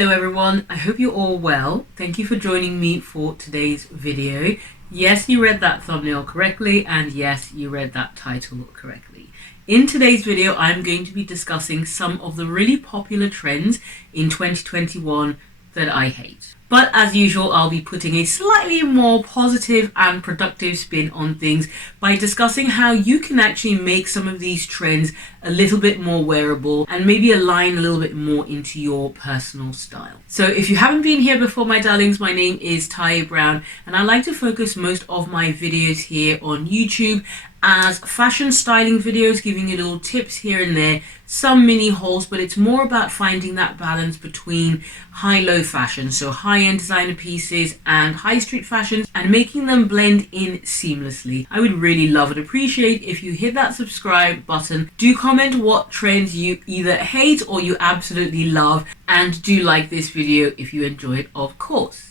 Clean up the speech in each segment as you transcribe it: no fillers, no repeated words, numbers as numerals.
Hello everyone, I hope you're all well. Thank you for joining me for today's video. Yes, you read that thumbnail correctly, and yes, you read that title correctly. In today's video, I'm going to be discussing some of the really popular trends in 2021 that I hate. But as usual, I'll be putting a slightly more positive and productive spin on things by discussing how you can actually make some of these trends a little bit more wearable and maybe align a little bit more into your personal style. So if you haven't been here before, my darlings, my name is Taiye Brown, and I like to focus most of my videos here on YouTube as fashion styling videos, giving you little tips here and there, some mini hauls, but it's more about finding that balance between high-low fashion, so high-end designer pieces and high street fashions, and making them blend in seamlessly. I would really love and appreciate if you hit that subscribe button. Do comment what trends you either hate or you absolutely love, and do like this video if you enjoy it, of course.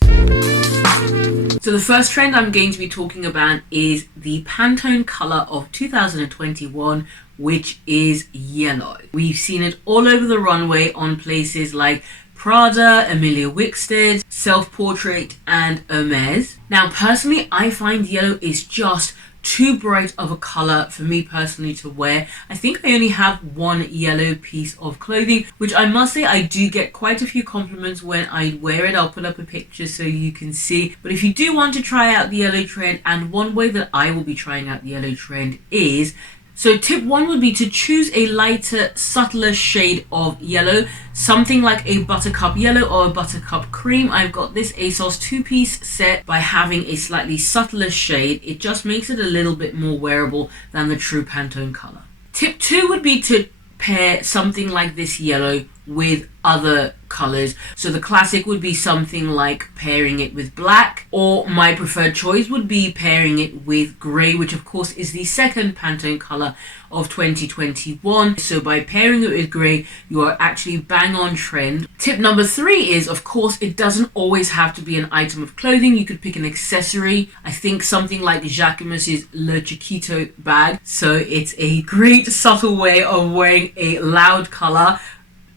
So the first trend I'm going to be talking about is the Pantone color of 2021, which is yellow. We've seen it all over the runway on places like Prada, Emilia Wickstead, Self Portrait, and Hermes. Now personally, I find yellow is just too bright of a color for me personally to wear. I think I only have one yellow piece of clothing, which I must say I do get quite a few compliments when I wear it. I'll put up a picture so you can see. But if you do want to try out the yellow trend, and one way that I will be trying out the yellow trend is, so tip one would be to choose a lighter, subtler shade of yellow, something like a buttercup yellow or a buttercup cream. I've got this ASOS two-piece set. By having a slightly subtler shade, it just makes it a little bit more wearable than the true Pantone color. Tip two would be to pair something like this yellow with other colors. So the classic would be something like pairing it with black, or my preferred choice would be pairing it with grey, which of course is the second Pantone color of 2021. So by pairing it with grey, you are actually bang on trend. Tip number three is, of course, it doesn't always have to be an item of clothing. You could pick an accessory. I think something like Jacquemus's Le Chiquito bag. So it's a great subtle way of wearing a loud color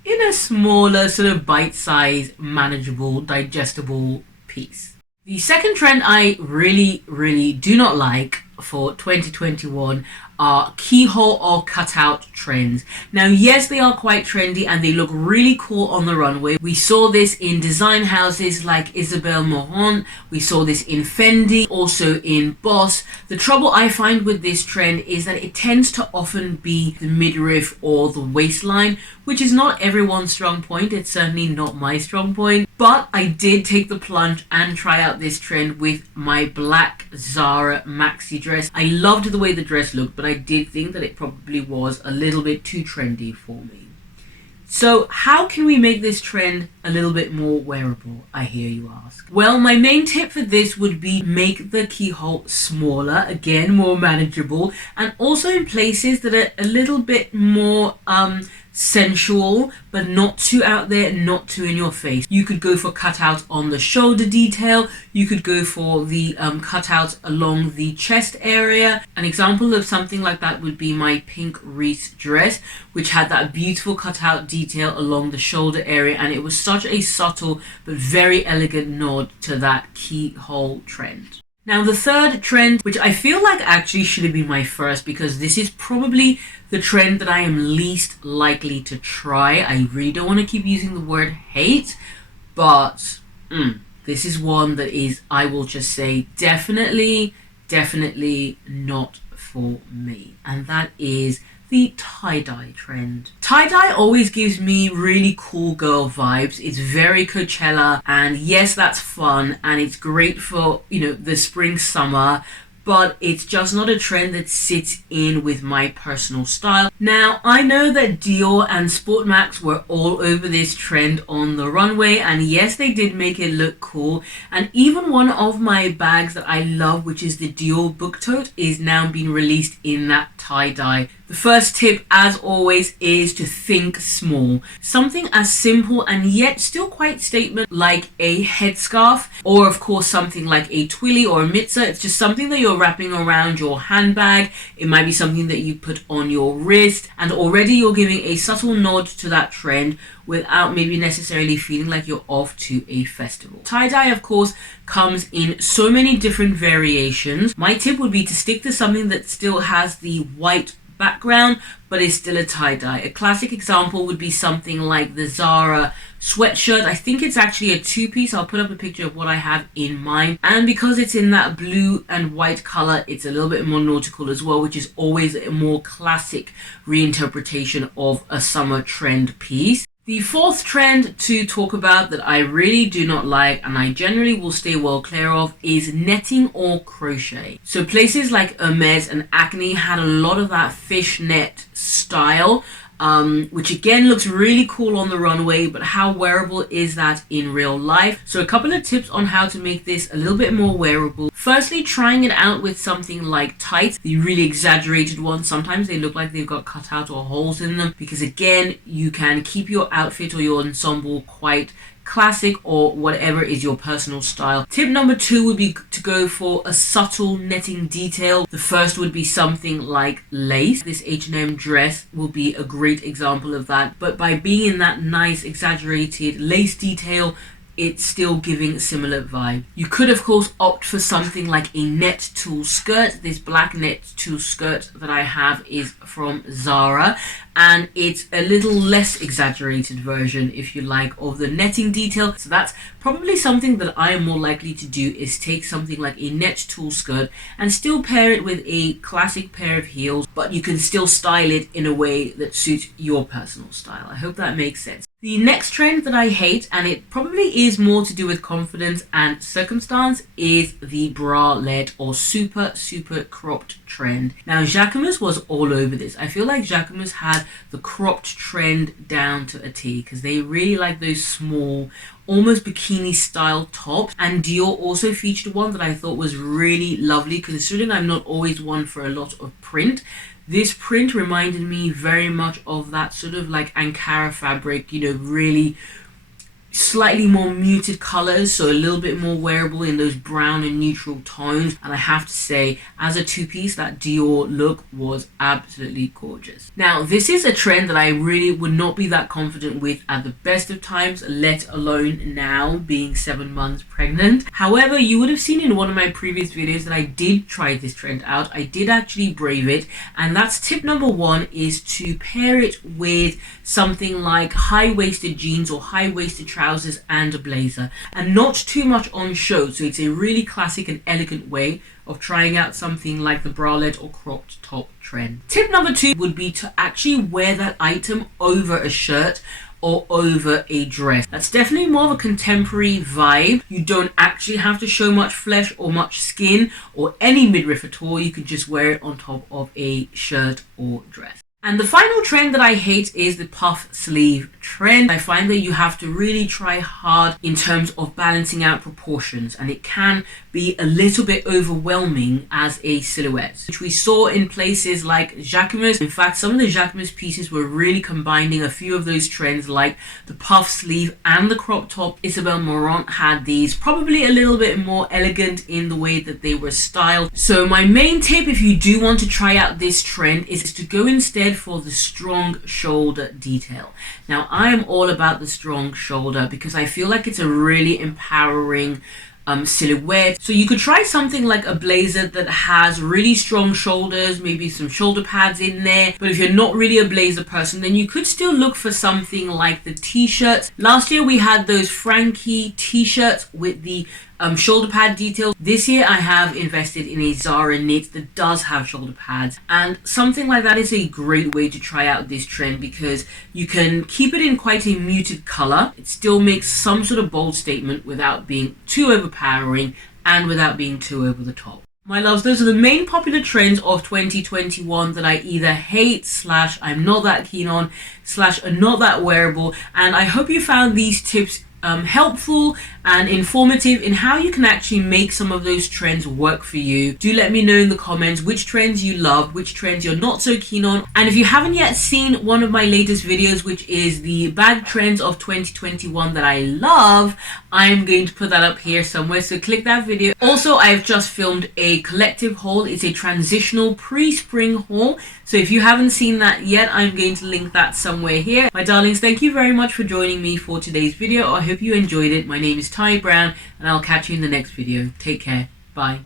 in a smaller, sort of bite-sized, manageable, digestible piece. The second trend I really do not like for 2021 are keyhole or cutout trends. Now yes, they are quite trendy and they look really cool on the runway. We saw this in design houses like Isabel Marant, we saw this in Fendi, also in Boss. The trouble I find with this trend is that it tends to often be the midriff or the waistline, which is not everyone's strong point. It's certainly not my strong point, but I did take the plunge and try out this trend with my black Zara maxi dress. I loved the way the dress looked, but I did think that it probably was a little bit too trendy for me. So how can we make this trend a little bit more wearable, I hear you ask? Well, my main tip for this would be make the keyhole smaller, again, more manageable, and also in places that are a little bit more sensual, but not too out there, not too in your face. You could go for cutouts on the shoulder detail. You could go for the cutouts along the chest area. An example of something like that would be my pink Reese dress, which had that beautiful cutout detail along the shoulder area, and it was such a subtle but very elegant nod to that keyhole trend. Now the third trend, which I feel like actually should have been my first, because this is probably the trend that I am least likely to try. I really don't want to keep using the word hate, but this is one that is, I will just say, definitely not for me. And that is the tie-dye trend. Tie-dye always gives me really cool girl vibes. It's very Coachella, and yes, that's fun and it's great for, you know, the spring summer, but it's just not a trend that sits in with my personal style. Now, I know that Dior and Sport Max were all over this trend on the runway, and yes, they did make it look cool, and even one of my bags that I love, which is the Dior book tote, is now being released in that tie-dye. The first tip, as always, is to think small. Something as simple and yet still quite statement like a headscarf, or of course something like a twilly or a mitza. It's just something that you're wrapping around your handbag. It might be something that you put on your wrist, and already you're giving a subtle nod to that trend without maybe necessarily feeling like you're off to a festival. Tie-dye, of course, comes in so many different variations. My tip would be to stick to something that still has the white background but is still a tie-dye. A classic example would be something like the Zara sweatshirt. I think it's actually a two-piece. I'll put up a picture of what I have in mind, and because it's in that blue and white color, it's a little bit more nautical as well, which is always a more classic reinterpretation of a summer trend piece. The fourth trend to talk about that I really do not like, and I generally will stay well clear of, is netting or crochet. So places like Hermes and Acne had a lot of that fishnet style, which again looks really cool on the runway, but how wearable is that in real life? So a couple of tips on how to make this a little bit more wearable. Firstly, trying it out with something like tights, the really exaggerated ones. Sometimes they look like they've got cut out or holes in them, because again, you can keep your outfit or your ensemble quite classic or whatever is your personal style. Tip number 2 would be to go for a subtle netting detail. The first would be something like lace. This H&M dress will be a great example of that, but by being in that nice exaggerated lace detail, it's still giving a similar vibe. You could of course opt for something like a net tulle skirt. This black net tulle skirt that I have is from Zara, and it's a little less exaggerated version, if you like, of the netting detail. So that's probably something that I am more likely to do, is take something like a net tulle skirt and still pair it with a classic pair of heels, but you can still style it in a way that suits your personal style. I hope that makes sense. The next trend that I hate, and it probably is more to do with confidence and circumstance, is the bralette or super cropped trend. Now Jacquemus was all over this. I feel like Jacquemus had the cropped trend down to a T, because they really like those small, almost bikini style tops, and Dior also featured one that I thought was really lovely, considering I'm not always one for a lot of print. This print reminded me very much of that sort of like Ankara fabric, you know, really slightly more muted colors, so a little bit more wearable in those brown and neutral tones. And I have to say, as a two-piece, that Dior look was absolutely gorgeous. Now this is a trend that I really would not be that confident with at the best of times, let alone now being 7 months pregnant. However, you would have seen in one of my previous videos that I did try this trend out. I did actually brave it, and that's tip number 1, is to pair it with something like high-waisted jeans or high-waisted trousers and a blazer, and not too much on show. So it's a really classic and elegant way of trying out something like the bralette or cropped top trend. Tip number 2 would be to actually wear that item over a shirt or over a dress. That's definitely more of a contemporary vibe. You don't actually have to show much flesh or much skin or any midriff at all. You can just wear it on top of a shirt or dress. And the final trend that I hate is the puff sleeve trend. I find that you have to really try hard in terms of balancing out proportions, and it can be a little bit overwhelming as a silhouette, which we saw in places like Jacquemus. In fact, some of the Jacquemus pieces were really combining a few of those trends, like the puff sleeve and the crop top. Isabel Marant had these, probably a little bit more elegant in the way that they were styled. So my main tip, if you do want to try out this trend, is to go instead for the strong shoulder detail. Now I am all about the strong shoulder because I feel like it's a really empowering silhouette. So you could try something like a blazer that has really strong shoulders, maybe some shoulder pads in there. But if you're not really a blazer person, then you could still look for something like the t-shirts. Last year we had those Frankie t-shirts with the shoulder pad details. This year I have invested in a Zara knit that does have shoulder pads, and something like that is a great way to try out this trend because you can keep it in quite a muted color. It still makes some sort of bold statement without being too overpowering and without being too over the top. My loves, those are the main popular trends of 2021 that I either hate / I'm not that keen on / are not that wearable, and I hope you found these tips helpful and informative in how you can actually make some of those trends work for you. Do let me know in the comments which trends you love, which trends you're not so keen on. And if you haven't yet seen one of my latest videos, which is the bag trends of 2021 that I love, I'm going to put that up here somewhere, so click that video. Also, I've just filmed a collective haul. It's a transitional pre-spring haul, so if you haven't seen that yet, I'm going to link that somewhere here. My darlings, thank you very much for joining me for today's video. I hope you enjoyed it. My name is Taiye Brown, and I'll catch you in the next video. Take care. Bye.